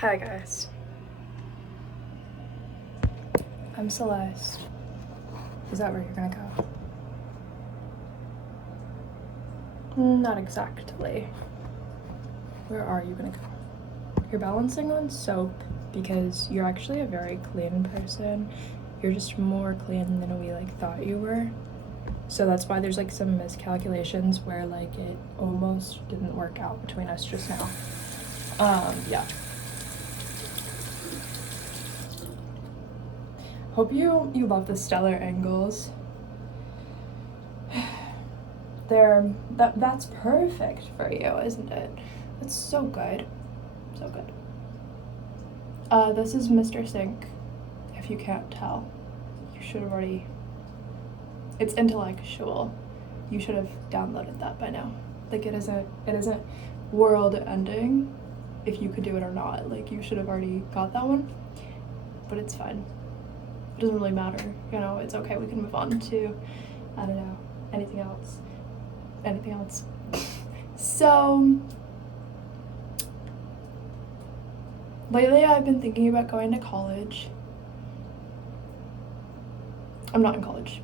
Hi guys. I'm Celeste. Is that where you're gonna go? Not exactly. Where are you gonna go? You're balancing on soap because you're actually a very clean person. You're just more clean than we thought you were. So that's why there's some miscalculations where it almost didn't work out between us just now. Yeah. Hope you love the stellar angles. That's perfect for you, isn't it? That's so good. So good. This is Mr. Sink. If you can't tell, you should have already. It's intellectual. You should have downloaded that by now. It isn't world ending if you could do it or not. You should have already got that one. But it's fine. It doesn't really matter. It's okay. We can move on to, I don't know, anything else. So, lately I've been thinking about going to college. I'm not in college.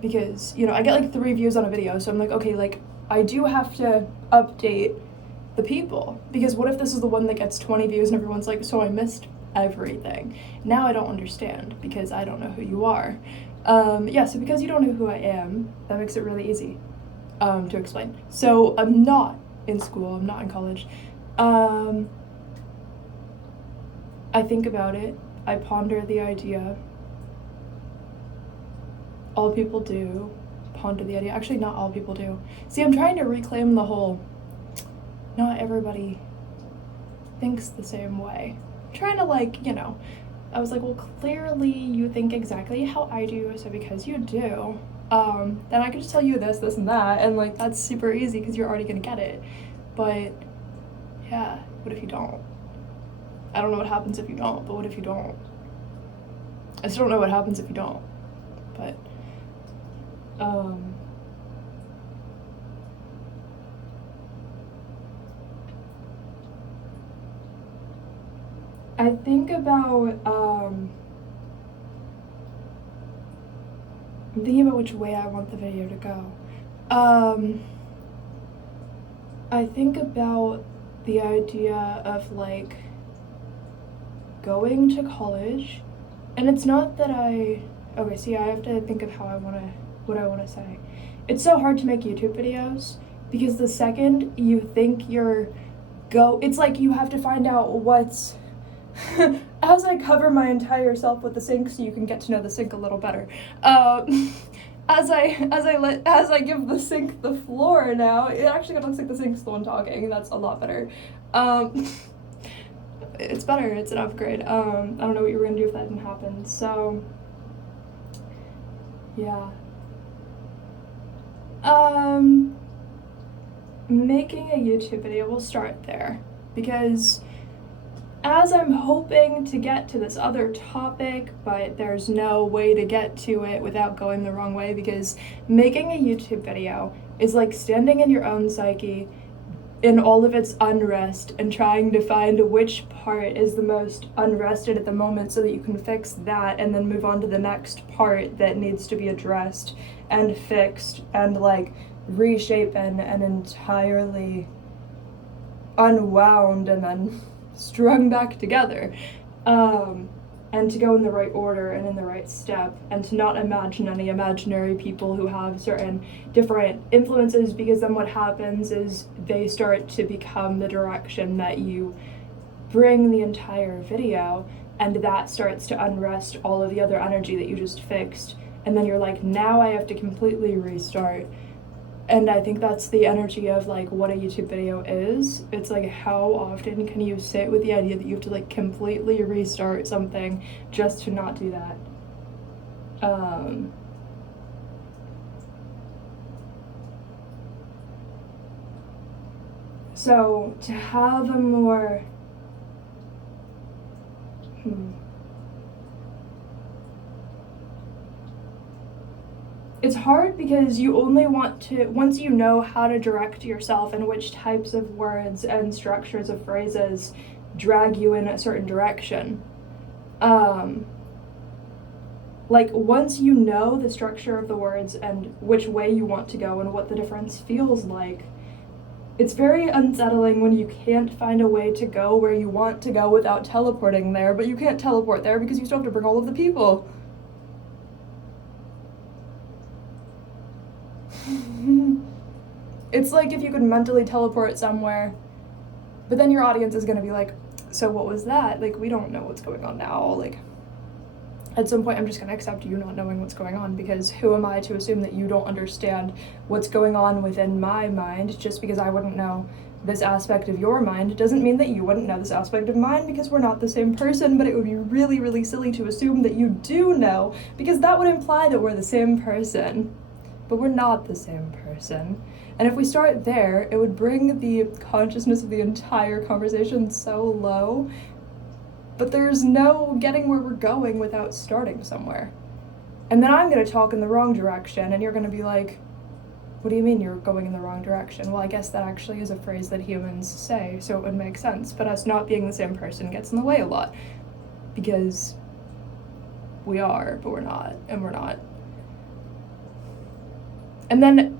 Because, I get 3 views on a video, so I'm okay, I do have to update the people. Because what if this is the one that gets 20 views and everyone's so I missed everything. Now I don't understand because I don't know who you are. So because you don't know who I am, that makes it really easy to explain. So I'm not in school, I'm not in college. I think about it, I ponder the idea. All people do ponder the idea. Actually, not all people do. See, I'm trying to reclaim the whole, not everybody thinks the same way. I'm trying to I was well, clearly you think exactly how I do, so because you do, then I can just tell you this, and that, and that's super easy because you're already gonna get it. But yeah, what if you don't? I don't know what happens if you don't, but what if you don't? I still don't know what happens if you don't, but I think about, I'm thinking about which way I want the video to go. I think about the idea of going to college, and it's not that I have to think of what I wanna say. It's so hard to make YouTube videos because the second you think it's you have to find out what's as I cover my entire self with the sink so you can get to know the sink a little better. As I give the sink the floor now, it actually looks like the sink's the one talking. That's a lot better. It's better. It's an upgrade. I don't know what you were gonna do if that didn't happen. So, yeah. Making a YouTube video, we'll start there because as I'm hoping to get to this other topic, but there's no way to get to it without going the wrong way, because making a YouTube video is standing in your own psyche in all of its unrest and trying to find which part is the most unrested at the moment so that you can fix that and then move on to the next part that needs to be addressed and fixed and reshapen and entirely unwound and then strung back together, and to go in the right order and in the right step, and to not imagine any imaginary people who have certain different influences, because then what happens is they start to become the direction that you bring the entire video, and that starts to unrest all of the other energy that you just fixed, and then you're now I have to completely restart. And I think that's the energy of what a YouTube video is. It's how often can you sit with the idea that you have to completely restart something just to not do that. So to have a more it's hard because you only want to, once you know how to direct yourself and which types of words and structures of phrases drag you in a certain direction. Like, once you know the structure of the words and which way you want to go and what the difference feels like, it's very unsettling when you can't find a way to go where you want to go without teleporting there, but you can't teleport there because you still have to bring all of the people. It's like if you could mentally teleport somewhere, but then your audience is gonna be like, so what was that? Like, we don't know what's going on now. Like, at some point I'm just gonna accept you not knowing what's going on, because who am I to assume that you don't understand what's going on within my mind? Just because I wouldn't know this aspect of your mind doesn't mean that you wouldn't know this aspect of mine, because we're not the same person. But it would be really, really silly to assume that you do know, because that would imply that we're the same person. But we're not the same person. And if we start there, it would bring the consciousness of the entire conversation so low. But there's no getting where we're going without starting somewhere. And then I'm gonna talk in the wrong direction, and you're gonna be like, what do you mean you're going in the wrong direction? Well, I guess that actually is a phrase that humans say, so it would make sense. But us not being the same person gets in the way a lot. Because we are, but we're not, and we're not. And then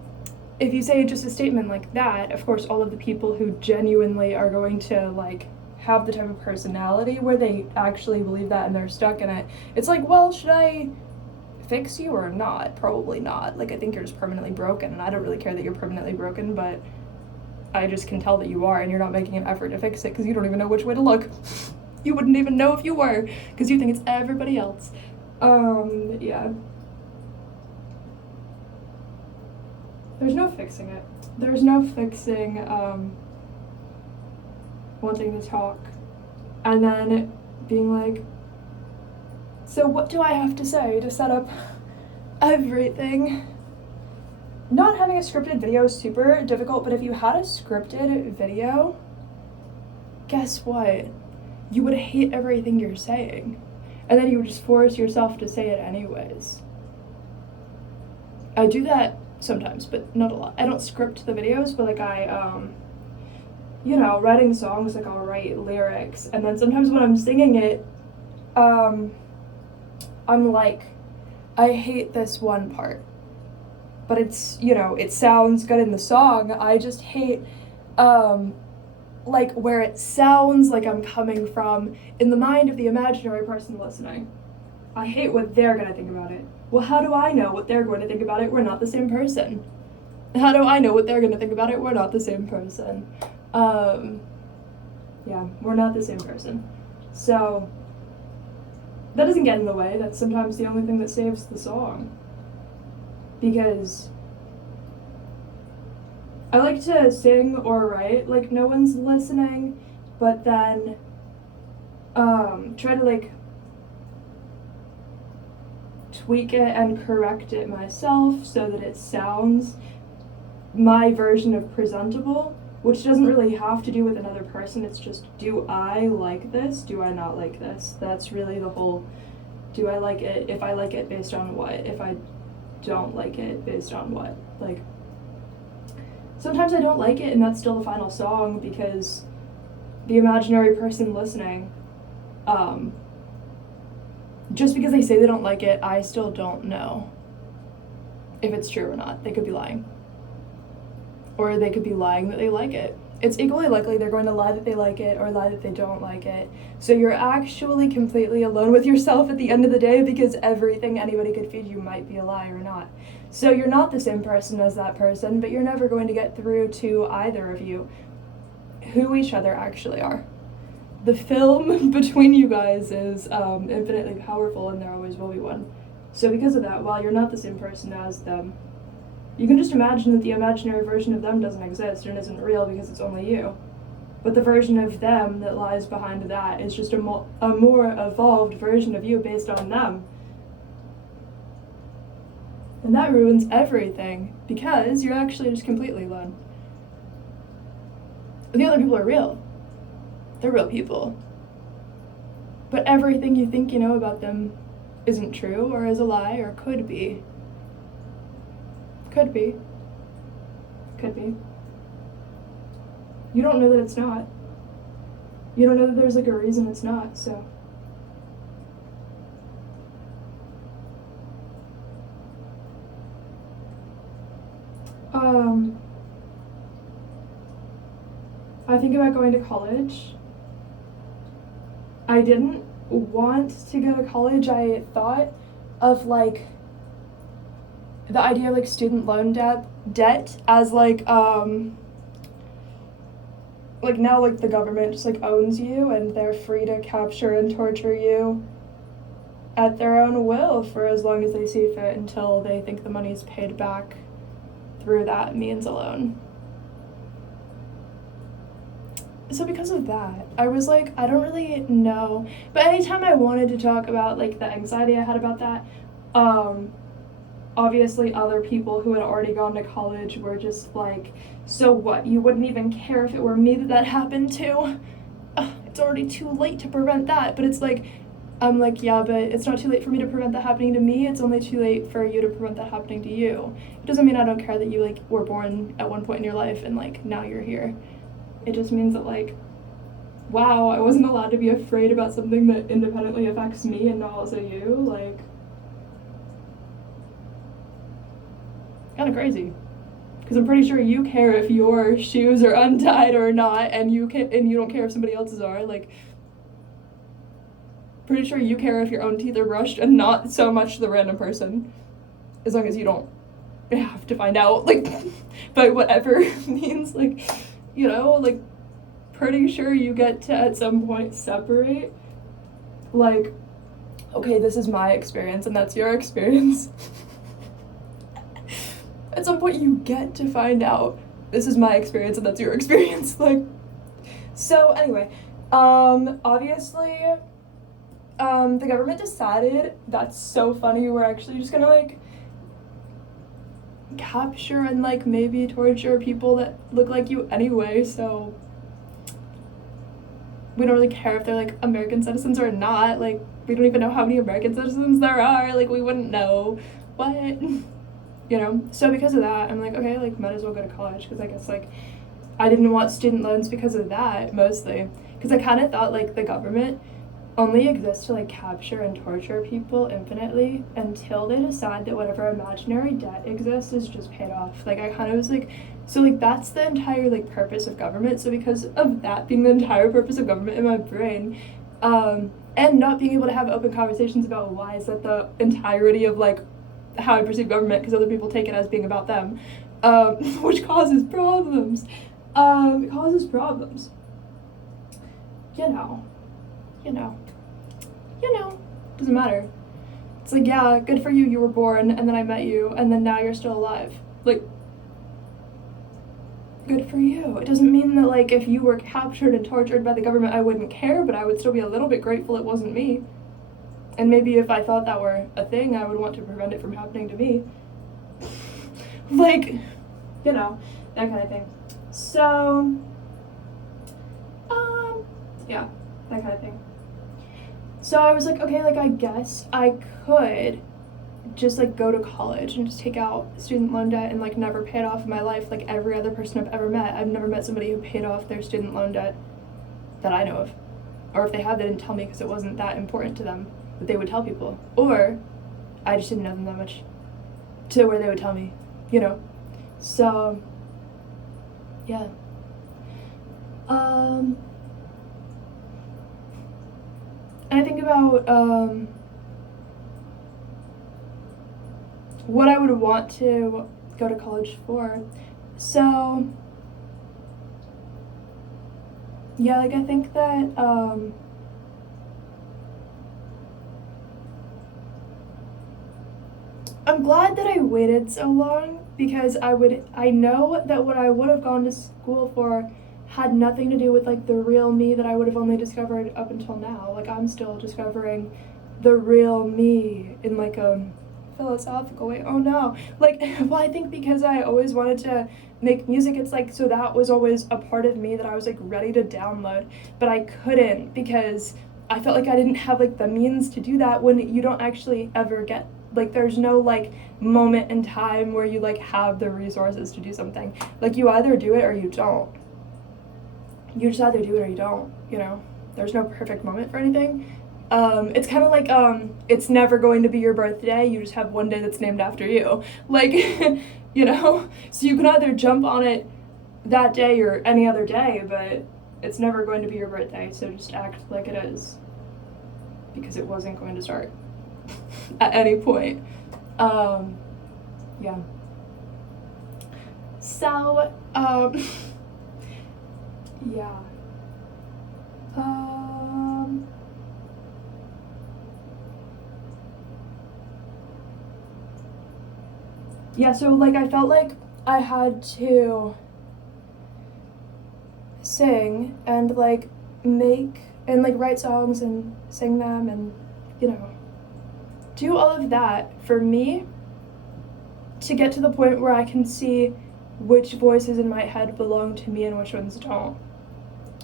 if you say just a statement like that, of course all of the people who genuinely are going to like have the type of personality where they actually believe that and they're stuck in it, it's like, well, should I fix you or not? Probably not. Like, I think you're just permanently broken, and I don't really care that you're permanently broken, but I just can tell that you are, and you're not making an effort to fix it because you don't even know which way to look. You wouldn't even know if you were, because you think it's everybody else. Yeah. There's no fixing it. There's no fixing wanting to talk and then being like, so what do I have to say to set up everything? Not having a scripted video is super difficult, but if you had a scripted video, guess what? You would hate everything you're saying. And then you would just force yourself to say it anyways. I do that sometimes, but not a lot. I don't script the videos, but like writing songs, like I'll write lyrics, and then sometimes when I'm singing it, I'm like, I hate this one part, but it's, it sounds good in the song. I just hate, like where it sounds like I'm coming from in the mind of the imaginary person listening. I hate what they're gonna think about it. Well, how do I know what they're going to think about it? We're not the same person. How do I know what they're going to think about it? We're not the same person. Yeah, we're not the same person. So that doesn't get in the way. That's sometimes the only thing that saves the song. Because I like to sing or write like no one's listening, but then try to like tweak it and correct it myself so that it sounds my version of presentable, which doesn't really have to do with another person. It's just, do I like this? Do I not like this? That's really the whole, do I like it? If I like it, based on what? If I don't like it, based on what? Like, sometimes I don't like it and that's still the final song, because the imaginary person listening, just because they say they don't like it, I still don't know if it's true or not. They could be lying. Or they could be lying that they like it. It's equally likely they're going to lie that they like it or lie that they don't like it. So you're actually completely alone with yourself at the end of the day, because everything anybody could feed you might be a lie or not. So you're not the same person as that person, but you're never going to get through to either of you who each other actually are. The film between you guys is infinitely powerful, and there always will be one. So because of that, while you're not the same person as them, you can just imagine that the imaginary version of them doesn't exist and isn't real because it's only you. But the version of them that lies behind that is just a more evolved version of you based on them. And that ruins everything, because you're actually just completely alone. The other people are real. They're real people. But everything you think you know about them isn't true, or is a lie, or could be. Could be. Could be. You don't know that it's not. you don't know that there's like a reason it's not, so. I think about going to college. I didn't want to go to college. I thought of like the idea of like student loan debt as like now like the government just like owns you and they're free to capture and torture you at their own will for as long as they see fit until they think the money is paid back through that means alone. So because of that, I was like, I don't really know. But anytime I wanted to talk about like the anxiety I had about that, obviously other people who had already gone to college were just like, so what? You wouldn't even care if it were me that happened to? It's already too late to prevent that. But it's like, I'm like, yeah, but it's not too late for me to prevent that happening to me. It's only too late for you to prevent that happening to you. It doesn't mean I don't care that you like were born at one point in your life and like now you're here. It just means that like, wow, I wasn't allowed to be afraid about something that independently affects me and not also you. Like, kind of crazy. Because I'm pretty sure you care if your shoes are untied or not, and you don't care if somebody else's are. Like, pretty sure you care if your own teeth are brushed and not so much the random person, as long as you don't have to find out like by whatever means, like, you know, like, pretty sure you get to at some point separate like, okay, this is my experience and that's your experience. At some point you get to find out this is my experience and that's your experience. Like, so anyway, obviously the government decided, that's so funny, we're actually just gonna like capture and like maybe torture people that look like you anyway, so we don't really care if they're like American citizens or not. Like, we don't even know how many American citizens there are. Like, we wouldn't know what, you know. So because of that, I'm like, okay, like, might as well go to college, because I guess like I didn't want student loans because of that, mostly because I kind of thought like the government only exists to like capture and torture people infinitely until they decide that whatever imaginary debt exists is just paid off. Like, I kind of was like, so like that's the entire like purpose of government. So because of that being the entire purpose of government in my brain, and not being able to have open conversations about why is that the entirety of like how I perceive government, because other people take it as being about them, which causes problems. It causes problems. You know, doesn't matter. It's like, yeah, good for you, you were born, and then I met you, and then now you're still alive. Like, good for you. It doesn't mean that, like, if you were captured and tortured by the government, I wouldn't care, but I would still be a little bit grateful it wasn't me. And maybe if I thought that were a thing, I would want to prevent it from happening to me. Like, you know, that kind of thing. So, yeah, that kind of thing. So I was like, okay, like, I guess I could just, like, go to college and just take out student loan debt and, like, never pay it off in my life like every other person I've ever met. I've never met somebody who paid off their student loan debt that I know of. Or if they had, they didn't tell me because it wasn't that important to them that they would tell people. Or I just didn't know them that much to where they would tell me, you know. So, yeah. And I think about what I would want to go to college for. So, yeah, like, I think that I'm glad that I waited so long, because I know that what I would have gone to school for had nothing to do with, like, the real me that I would have only discovered up until now. Like, I'm still discovering the real me in, like, a philosophical way. Oh, no. Like, well, I think because I always wanted to make music, it's like, so that was always a part of me that I was, like, ready to download. But I couldn't, because I felt like I didn't have, like, the means to do that when you don't actually ever get, like, there's no, like, moment in time where you, like, have the resources to do something. Like, you either do it or you don't. you just either do it or you don't, you know? There's no perfect moment for anything. It's kind of like, it's never going to be your birthday, you just have one day that's named after you. Like, you know? So you can either jump on it that day or any other day, but it's never going to be your birthday, so just act like it is. Because it wasn't going to start at any point. Yeah. So, yeah. Yeah, so like I felt like I had to sing and like make and like write songs and sing them and, you know, do all of that for me to get to the point where I can see which voices in my head belong to me and which ones don't,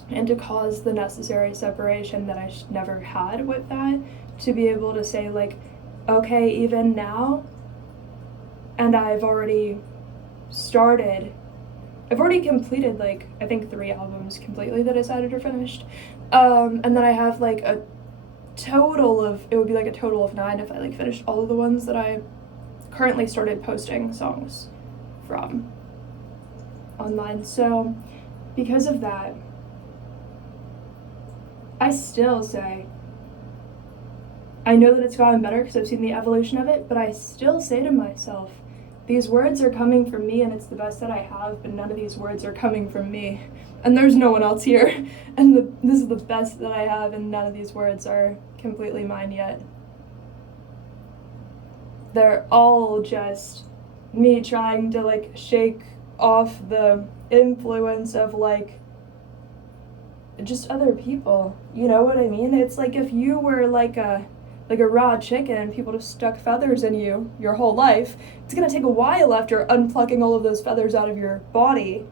and to cause the necessary separation that I never had with that, to be able to say like, okay, even now, and I've already completed like I think 3 albums completely that I decided are finished, and then I have like it would be like a total of 9 if I like finished all of the ones that I currently started posting songs from online. So because of that, I still say, I know that it's gotten better because I've seen the evolution of it, but I still say to myself, these words are coming from me and it's the best that I have, but none of these words are coming from me. And there's no one else here. And this is the best that I have, and none of these words are completely mine yet. They're all just me trying to like shake off the influence of like just other people. You know what I mean? It's like if you were like a raw chicken and people just stuck feathers in you your whole life, it's gonna take a while after unplucking all of those feathers out of your body,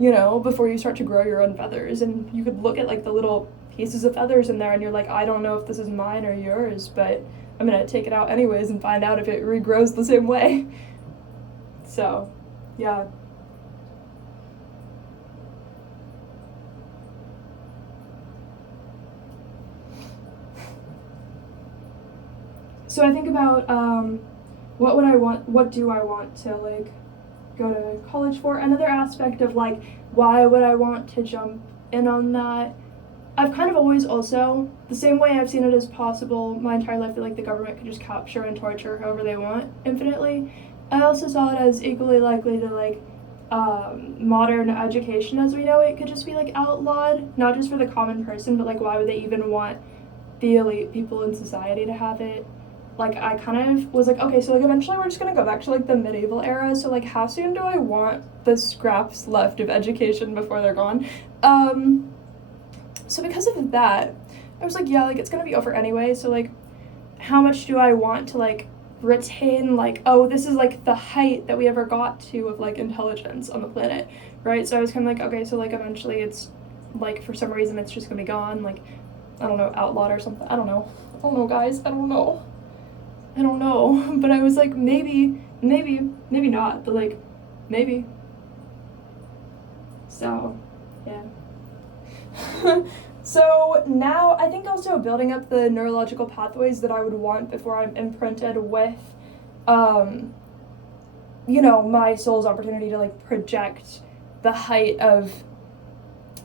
you know, before you start to grow your own feathers. And you could look at like the little pieces of feathers in there and you're like, I don't know if this is mine or yours, but I'm gonna take it out anyways and find out if it regrows the same way. So, yeah. So I think about what do I want to like go to college for? Another aspect of like why would I want to jump in on that? I've kind of always also, the same way I've seen it as possible my entire life, that like the government could just capture and torture whoever they want infinitely. I also saw it as equally likely that like modern education as we know it could just be like outlawed, not just for the common person, but like why would they even want the elite people in society to have it? Like I kind of was like, okay, so like eventually we're just gonna go back to like the medieval era, so like how soon do I want the scraps left of education before they're gone? So because of that, I was like, yeah, like it's gonna be over anyway, so like how much do I want to like retain like, oh, this is like the height that we ever got to of like intelligence on the planet, right? So I was kind of like, okay, so like eventually it's like for some reason it's just gonna be gone, like I don't know, outlawed or something. I don't know guys, I don't know, but I was like, maybe not, but like maybe. So yeah. So now I think also building up the neurological pathways that I would want before I'm imprinted with you know, my soul's opportunity to like project the height of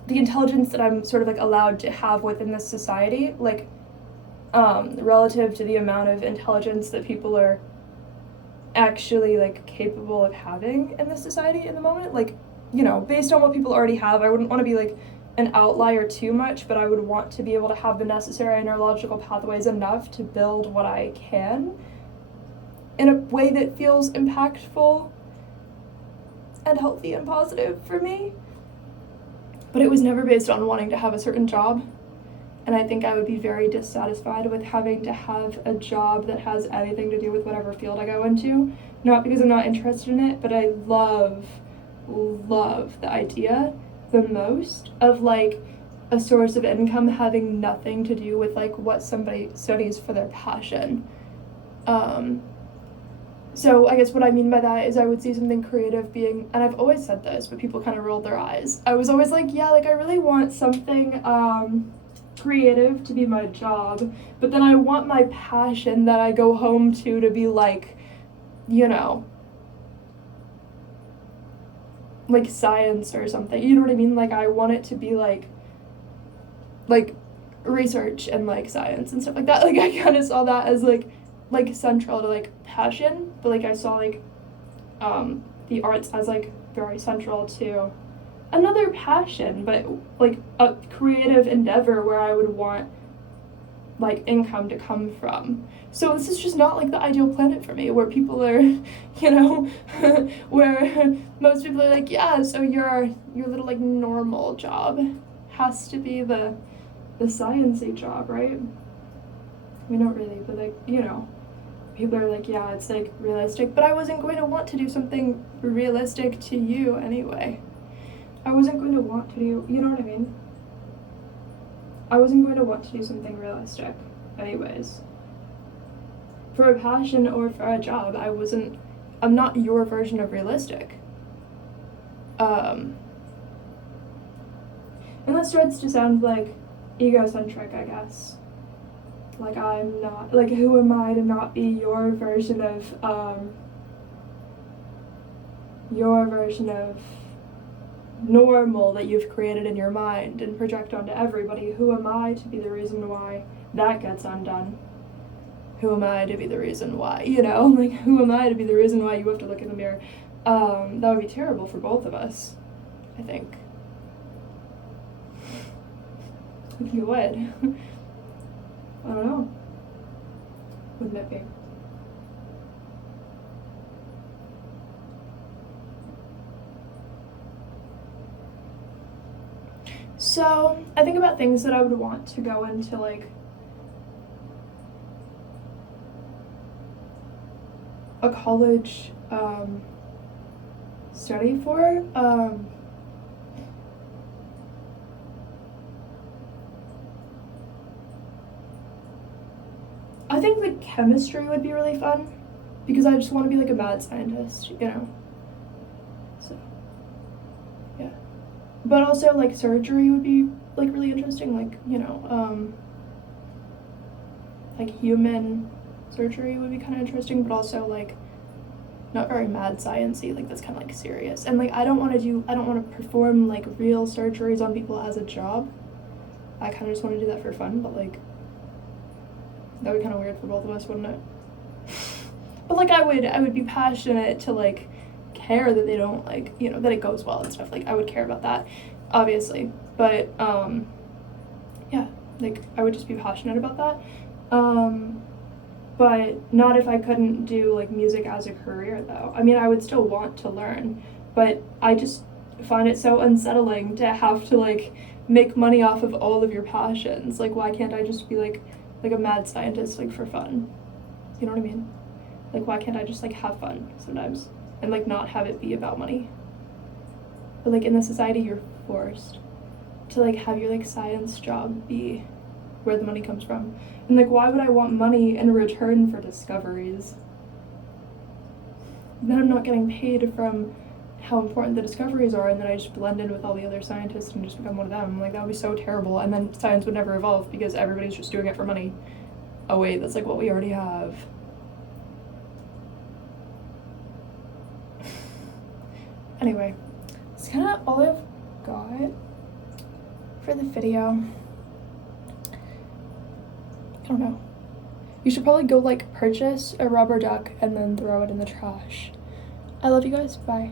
the intelligence that I'm sort of like allowed to have within this society, like relative to the amount of intelligence that people are actually like capable of having in this society in the moment. Like, you know, based on what people already have, I wouldn't want to be like an outlier too much, but I would want to be able to have the necessary neurological pathways enough to build what I can in a way that feels impactful and healthy and positive for me. But it was never based on wanting to have a certain job. And I think I would be very dissatisfied with having to have a job that has anything to do with whatever field I go into. Not because I'm not interested in it, but I love the idea the most of like a source of income having nothing to do with like what somebody studies for their passion. So I guess what I mean by that is I would see something creative being, and I've always said this, but people kind of rolled their eyes. I was always like, yeah, like I really want something creative to be my job, but then I want my passion that I go home to be like, you know, like science or something. You know what I mean? Like I want it to be like research and like science and stuff like that. Like I kind of saw that as like central to like passion, but like I saw like the arts as like very central to another passion, but like a creative endeavor where I would want like income to come from. So this is just not like the ideal planet for me, where people are, you know, where most people are like, yeah, so your little like normal job has to be the sciencey job, right? I mean, not really, but like, you know, people are like, yeah, it's like realistic, but I wasn't going to want to do something realistic to you anyway. I wasn't going to want to do, you know what I mean? I wasn't going to want to do something realistic anyways. For a passion or for a job, I'm not your version of realistic. And that starts to sound like egocentric, I guess. Like I'm not, like who am I to not be your version of normal that you've created in your mind and project onto everybody. Who am I to be the reason why that gets undone? Who am I to be the reason why, you know, like who am I to be the reason why you have to look in the mirror? That would be terrible for both of us, I think. If you would. I don't know. Wouldn't it be? So I think about things that I would want to go into like a college study for. I think like chemistry would be really fun because I just want to be like a mad scientist, you know. So yeah. But also like surgery would be like really interesting, like, you know, like human surgery would be kind of interesting, but also like not very mad sciencey, like that's kind of like serious. And like I don't want to perform like real surgeries on people as a job. I kind of just want to do that for fun, but like that would be kind of weird for both of us, wouldn't it? But like I would be passionate to like care that they don't like, you know, that it goes well and stuff. Like I would care about that, obviously. But yeah, like I would just be passionate about that. But not if I couldn't do like music as a career though. I mean, I would still want to learn, but I just find it so unsettling to have to like make money off of all of your passions. Like why can't I just be like a mad scientist like for fun? You know what I mean? Like why can't I just like have fun sometimes and like not have it be about money? But like in the society you're forced to like have your like science job be where the money comes from. And like why would I want money in return for discoveries? Then I'm not getting paid from how important the discoveries are, and then I just blend in with all the other scientists and just become one of them. Like that would be so terrible, and then science would never evolve because everybody's just doing it for money. Oh wait, that's like what we already have. Anyway, that's kind of all I've got for the video. I don't know. You should probably go like purchase a rubber duck and then throw it in the trash. I love you guys. Bye.